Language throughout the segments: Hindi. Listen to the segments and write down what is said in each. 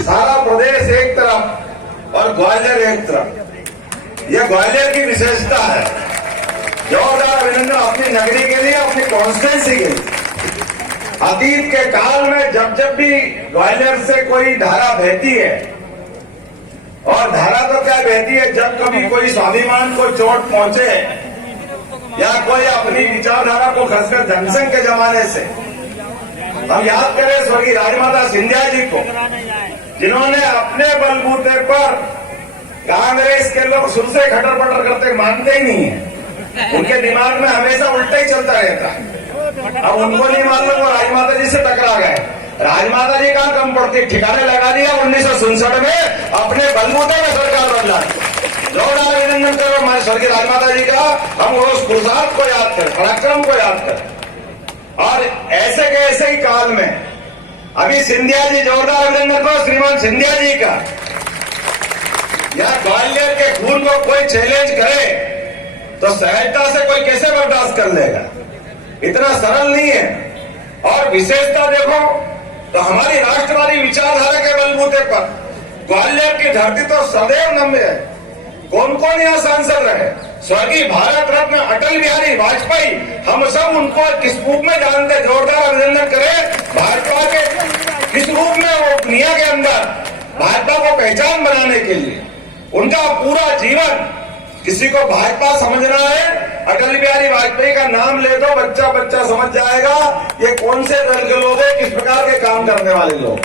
सारा प्रदेश एक तरफ और ग्वालियर एक तरफ। यह ग्वालियर की विशेषता है। जोरदार अभिनंदन अपनी नगरी के लिए, अपनी कॉन्स्टिट्यूंसी के लिए। अतीत के काल में जब जब भी ग्वालियर से कोई धारा बहती है, और धारा तो क्या बहती है, जब कभी कोई स्वाभिमान को चोट पहुंचे या कोई अपनी विचारधारा को खसकर जनसंघ के जमाने से, हम याद करें स्वर्गीय राजमाता सिंधिया जी को, जिन्होंने अपने बलबूते पर कांग्रेस के लोग शुरू से खटर पटर करते मानते ही नहीं है, उनके दिमाग में हमेशा उल्टा ही चलता रहता है। अब उनको नहीं मालूम वो राजमाता जी से टकरा गए। राजमाता जी कहां कम पड़ती, ठिकाने लगा दिया 1967 में, अपने बलबूते में सरकार बदला। जोरदार अभिनंदन करो हमारे स्वर्गीय राजमाता जी का। हम उस पुरुषार्थ को याद करें, पराक्रम को याद करें। और ऐसे के ऐसे ही काल में अभी सिंधिया जी, जोरदार अभिनंदन करो श्रीमान सिंधिया जी का। या ग्वालियर के खून को कोई चैलेंज करे तो सहजता से कोई कैसे बर्दाश्त कर लेगा, इतना सरल नहीं है। और विशेषता देखो तो हमारी राष्ट्रवादी विचारधारा के बलबूते पर ग्वालियर की धरती तो सदैव नम्य है। कौन कौन यहाँ सांसद रहे, स्वर्गीय भारत रत्न अटल बिहारी वाजपेयी, हम सब उनको किस रूप में जानते। जोरदार अभिनंदन करें भाजपा के, किस रूप में वो दुनिया के अंदर भाजपा को पहचान बनाने के लिए उनका पूरा जीवन। किसी को भाजपा समझना है, अटल बिहारी वाजपेयी का नाम ले दो, बच्चा बच्चा समझ जाएगा ये कौन से दल के लोग हैं, किस प्रकार के काम करने वाले लोग,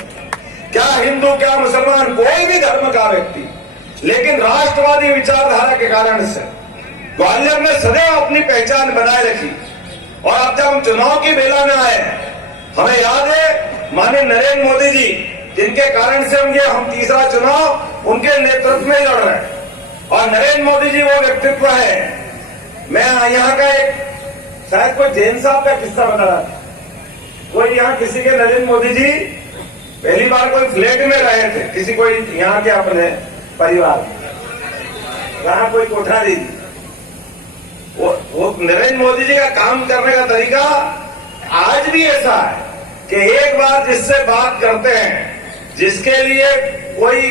क्या हिंदू क्या मुसलमान, कोई भी धर्म का व्यक्ति, लेकिन राष्ट्रवादी विचारधारा के कारण से ग्वालियर ने सदैव अपनी पहचान बनाए रखी। और अब जब हम चुनाव की बेला में आए, हमें याद है माननीय नरेंद्र मोदी जी, जिनके कारण से हम तीसरा चुनाव उनके नेतृत्व में लड़ रहे हैं। और नरेंद्र मोदी जी वो व्यक्तित्व है। मैं यहाँ का एक शायद कोई जैन साहब का किस्सा बता रहा था। कोई यहाँ किसी के नरेंद्र मोदी जी पहली बार कोई फ्लैट में रहे थे, किसी कोई यहाँ के अपने परिवार, वहां कोई कोठारी, वो नरेंद्र मोदी जी का काम करने का तरीका आज भी ऐसा है कि एक बार जिससे बात करते हैं, जिसके लिए कोई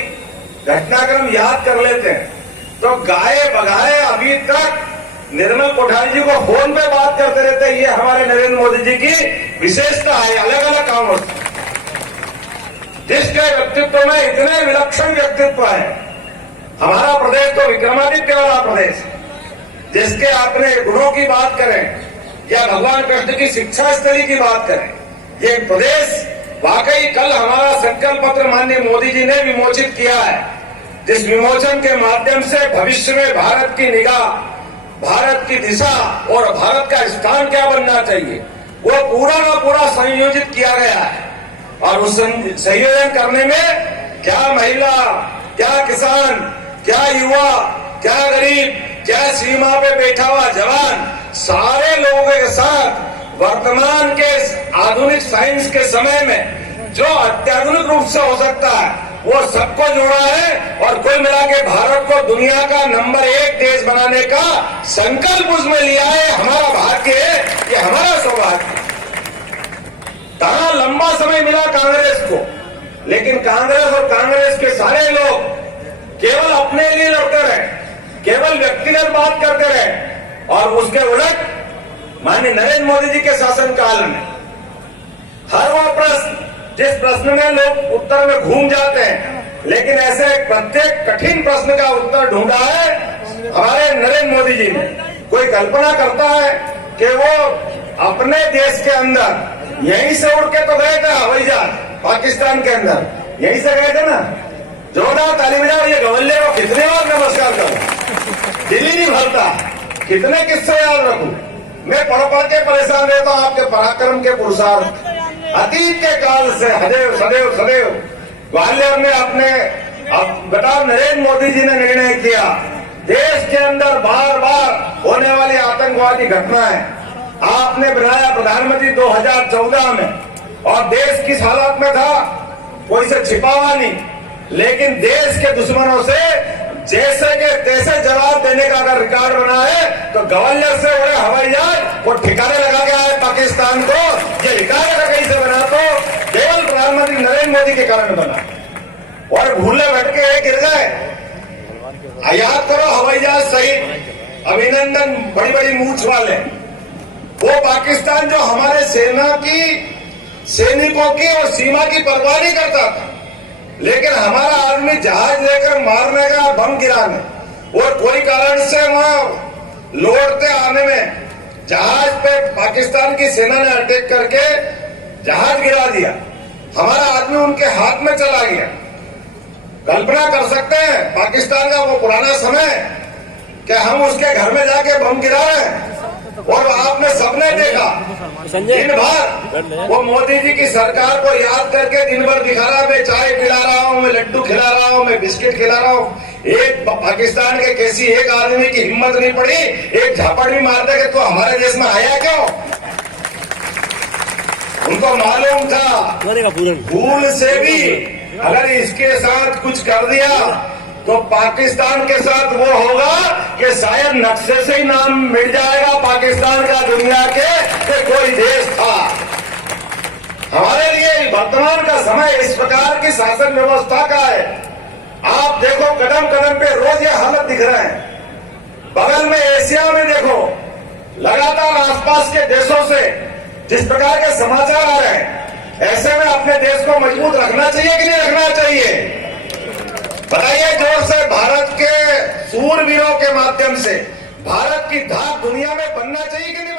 घटनाक्रम याद कर लेते हैं, तो गाए बगाए अभी तक निर्मल कोठारी जी को फोन पे बात करते रहते हैं। ये हमारे नरेंद्र मोदी जी की विशेषता है, अलग अलग कामों से। जिसके व्यक्तित्व में इतने विलक्षण व्यक्तित्व है। हमारा प्रदेश तो विक्रमादित्य वाला प्रदेश है, जिसके अपने गुणों की बात करें या भगवान कृष्ण की शिक्षा स्थली की बात करें, ये प्रदेश वाकई कल हमारा संकल्प पत्र माननीय मोदी जी ने विमोचित किया है, जिस विमोचन के माध्यम से भविष्य में भारत की निगाह, भारत की दिशा और भारत का स्थान क्या बनना चाहिए, वो पूरा का पूरा संयोजित किया गया है। और उस संयोजन करने में क्या महिला, क्या किसान, क्या युवा, क्या गरीब, क्या सीमा पे बैठा हुआ जवान, सारे लोगों के साथ वर्तमान के आधुनिक साइंस के समय में जो अत्याधुनिक रूप से हो सकता है, वो सबको जोड़ा है। और कुल मिला के भारत को दुनिया का नंबर 1 देश बनाने का संकल्प उसमें लिया है। हमारा भाग्य है, ये हमारा सौभाग्य। कहां लंबा समय मिला कांग्रेस को, लेकिन कांग्रेस और कांग्रेस के सारे लोग केवल अपने लिए लड़ते रहे, केवल व्यक्तिगत बात करते रहे। और उसके उलट माननीय नरेंद्र मोदी जी के शासनकाल में हर वो प्रश्न, जिस प्रश्न में लोग उत्तर में घूम जाते हैं, लेकिन ऐसे प्रत्येक कठिन प्रश्न का उत्तर ढूंढा है हमारे नरेंद्र मोदी जी ने। कोई कल्पना करता है कि वो अपने देश के अंदर यहीं से उड़ के तो गए थे हवाई जहाज, पाकिस्तान के अंदर यहीं से गए थे ना। जोरदार ताली बजाओ। ये ग्वालियर को कितने बार नमस्कार करूं, दिल्ली नहीं भरता। कितने किस्से याद रखूं, मैं पढ़ पढ़ के परेशान रहता हूं आपके पराक्रम के पुरुषार्थ। अतीत के काल से सदैव सदैव सदैव ग्वालियर में अपने बेटा नरेंद्र मोदी जी ने निर्णय किया, देश के अंदर बार बार होने वाली आतंकवादी घटनाएं आपने बनाया प्रधानमंत्री 2014 में, और देश किस हालत में था कोई से छिपा हुआ नहीं, लेकिन देश के दुश्मनों से जैसे के तैसे जवाब देने का अगर रिकॉर्ड बना है तो ग्वालियर से उड़े हवाई जहाज वो ठिकाने लगा के आए पाकिस्तान को। ये रिकॉर्ड अगर कहीं से बना तो केवल प्रधानमंत्री नरेंद्र मोदी के कारण बना। और भूले भटके गिर गए। याद करो हवाई जहाज सहित अभिनंदन बड़ी बड़ी मूछ वाले, वो पाकिस्तान जो हमारे सेना की सैनिकों की और सीमा की परवाह नहीं करता था, लेकिन हमारा आदमी जहाज लेकर मारने का, बम गिराने, और कोई कारण से वहां लौटते आने में जहाज पे पाकिस्तान की सेना ने अटैक करके जहाज गिरा दिया। हमारा आदमी उनके हाथ में चला गया। कल्पना कर सकते हैं पाकिस्तान का वो पुराना समय कि हम उसके घर में जाके बम गिरा रहे हैं। और आपने सबने देखा दिन भर वो मोदी जी की सरकार को याद करके दिन भर दिखा रहा, मैं चाय पिला रहा हूं, मैं लड्डू खिला रहा हूं, मैं बिस्किट खिला रहा हूं। एक पाकिस्तान के किसी एक आदमी की हिम्मत नहीं पड़ी एक झापड़ भी मार दे कि तू हमारे देश में आया क्यों। उनको मालूम था भूल से भी अगर इसके साथ कुछ कर दिया तो पाकिस्तान के साथ वो होगा कि शायद नक्शे से ही नाम मिट जाएगा पाकिस्तान का दुनिया के कि कोई देश था। हमारे लिए वर्तमान का समय इस प्रकार की शासन व्यवस्था का है। आप देखो कदम कदम पे रोज ये हालत दिख रहे हैं। बगल में एशिया में देखो लगातार आसपास के देशों से जिस प्रकार के समाचार आ रहे हैं, ऐसे में अपने देश को मजबूत रखना चाहिए कि नहीं रखना चाहिए? बताइए जोर से। भारत के सूरवीरों के माध्यम से भारत की धाक दुनिया में बनना चाहिए कि नहीं?